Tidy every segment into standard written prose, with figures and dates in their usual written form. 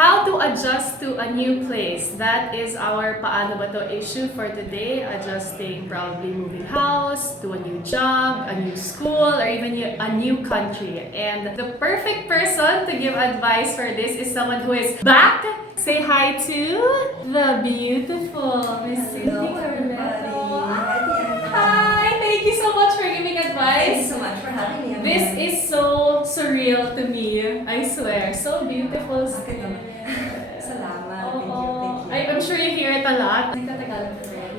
How to adjust to a new place. That is our paano ba to issue for today. Adjusting, probably moving house, to a new job, a new school, or even a new country. And the perfect person to give advice for this is someone who is back. Say hi to the beautiful Miss Cindy Kurleto. Hi! Thank you so much for giving advice. Thank you so much for having me. This is so surreal to me. I swear. So beautiful still. Salamat. Thank you. I'm sure you hear it a lot. Nagtatagalog ka rin.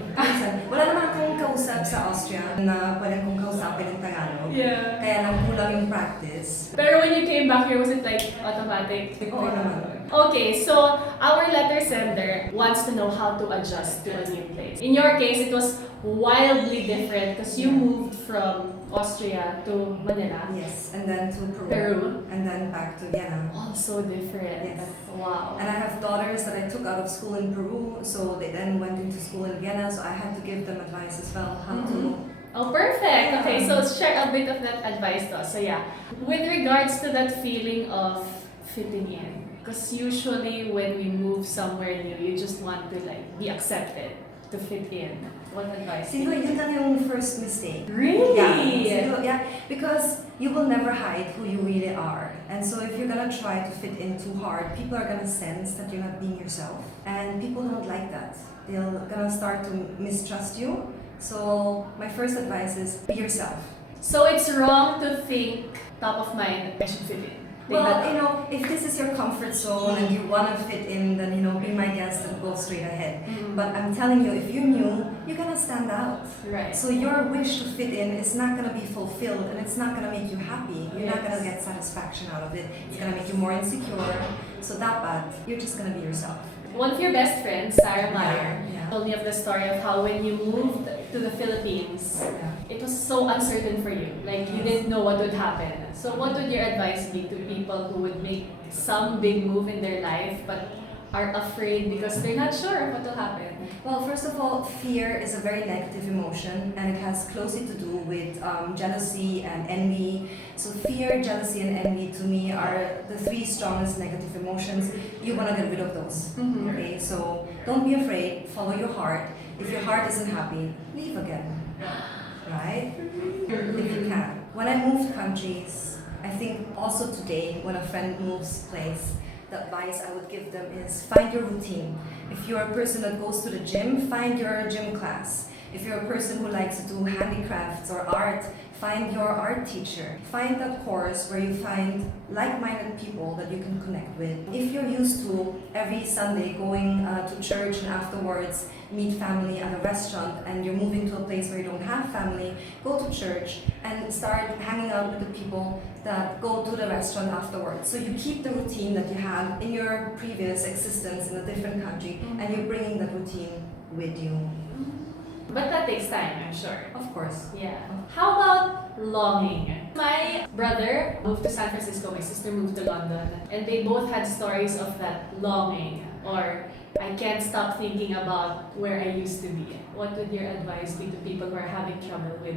Wala naman akong kausap sa Austria na pwede kong kausapin ng Tagalog. Yeah. Kaya lang kulang yung practice. Pero when you came back here, was it like automatic? Oo naman. Okay, so our letter sender wants to know how to adjust to a new place. In your case, it was wildly different because you moved from Austria to Manila. Yes, and then to Peru. Peru. And then back to Vienna. Also different. Yes. Wow. And I have daughters that I took out of school in Peru, so they then went into school in Vienna, so I had to give them advice as well, how to... Oh, perfect. Okay, so let's share a bit of that advice to us. So yeah, with regards to that feeling of fitting in, because usually when we move somewhere new, you just want to like be accepted, to fit in. What advice? Siguro yun lang yung first mistake. Really? Yeah, siguro, yeah, because you will never hide who you really are. And so if you're gonna try to fit in too hard, people are gonna sense that you're not being yourself. And people don't like that. They're gonna start to mistrust you. So my first advice is be yourself. So it's wrong to think top of mind I should fit in. Well, you know, if this is your comfort zone and you want to fit in, then, you know, be my guest and go straight ahead. But I'm telling you, if you're new, you're going to stand out. Right. So your wish to fit in is not going to be fulfilled and it's not going to make you happy. You're not going to get satisfaction out of it. It's going to make you more insecure. So that bad, you're just going to be yourself. One of your best friends, Sarah Meyer, Yeah. told me of the story of how when you moved to the Philippines, it was so uncertain for you. Like you didn't know what would happen. So what would your advice be to people who would make some big move in their life but are afraid because they're not sure what will happen? Well, first of all, fear is a very negative emotion and it has closely to do with jealousy and envy. So fear, jealousy, and envy to me are the three strongest negative emotions. You want to get rid of those. Okay, so don't be afraid, follow your heart. If your heart isn't happy, leave again. Right? If you can. When I moved countries, I think also today when a friend moves place, the advice I would give them is find your routine. If you're a person that goes to the gym, find your gym class. If you're a person who likes to do handicrafts or art, find your art teacher. Find that course where you find like-minded people that you can connect with. If you're used to every Sunday going to church and afterwards meet family at a restaurant and you're moving to a place where you don't have family, go to church and start hanging out with the people that go to the restaurant afterwards. So you keep the routine that you had in your previous existence in a different country and you're bringing that routine with you. But that takes time, I'm sure. Of course. Yeah. How about longing? My brother moved to San Francisco, my sister moved to London, and they both had stories of that longing or I can't stop thinking about where I used to be. What would your advice be to people who are having trouble with?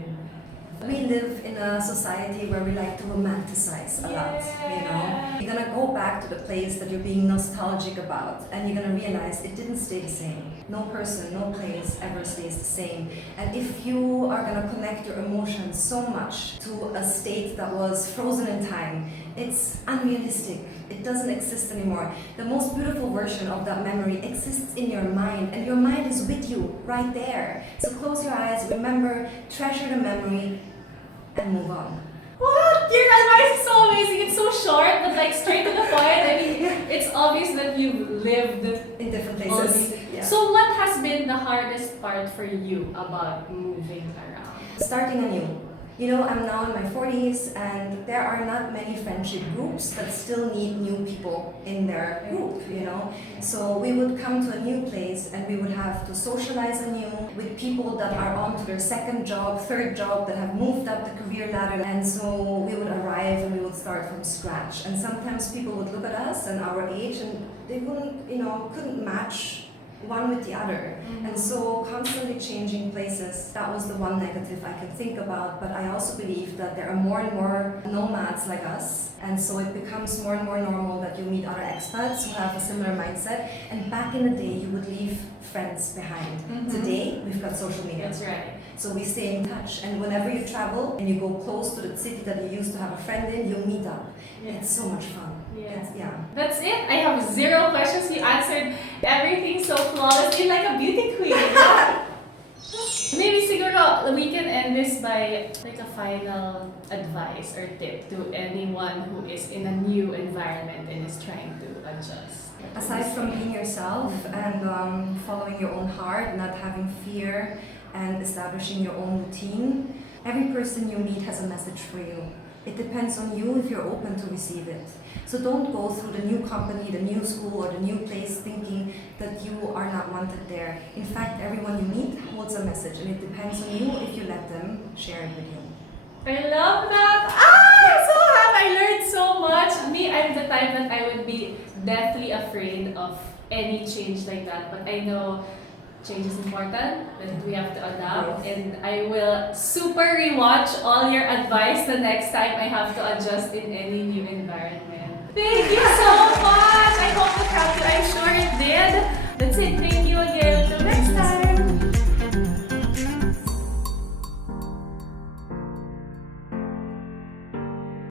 We live in a society where we like to romanticize a lot, you know. You're gonna go back to the place that you're being nostalgic about and you're gonna realize it didn't stay the same. No person, no place ever stays the same. And if you are gonna connect your emotions so much to a state that was frozen in time, it's unrealistic. It doesn't exist anymore. The most beautiful version of that memory exists in your mind and your mind is with you right there. So close your eyes, remember, treasure the memory and move on. What? Your advice is so amazing. It's so short, but like straight to the point. I mean, it's obvious that you've lived In different all places. these. Yeah. So what has been the hardest part for you about moving around? Starting anew. You know, I'm now in my 40s and there are not many friendship groups that still need new people in their group, you know. So we would come to a new place and we would have to socialize anew with people that are on to their second job, third job, that have moved up the career ladder. And so we would arrive and we would start from scratch. And sometimes people would look at us and our age and they wouldn't, you know, couldn't match one with the other. And so constantly changing places, that was the one negative I could think about. But I also believe that there are more and more nomads like us. And so it becomes more and more normal that you meet other expats who have a similar mindset. And back in the day, you would leave friends behind. Today, we've got social media. That's right. So we stay in touch. And whenever you travel and you go close to the city that you used to have a friend in, you meet up. It's so much fun. Yeah. That's it. I have 0 questions. You answered everything so flawlessly, like a beauty queen. Maybe siguro we can end this by like a final advice or tip to anyone who is in a new environment and is trying to adjust. Aside from being yourself and following your own heart, not having fear, and establishing your own routine, every person you meet has a message for you. It depends on you if you're open to receive it. So don't go through the new company, the new school, or the new place thinking that you are not wanted there. In fact, everyone you meet holds a message, and it depends on you if you let them share it with you. I love that! I'm so happy! I learned so much. Me, I'm the type that I would be deathly afraid of any change like that. But I know change is important, that we have to adapt, and I will super rewatch all your advice the next time I have to adjust in any new environment. Thank you so much! I hope it helped you. I'm sure it did. That's it. Thank you again.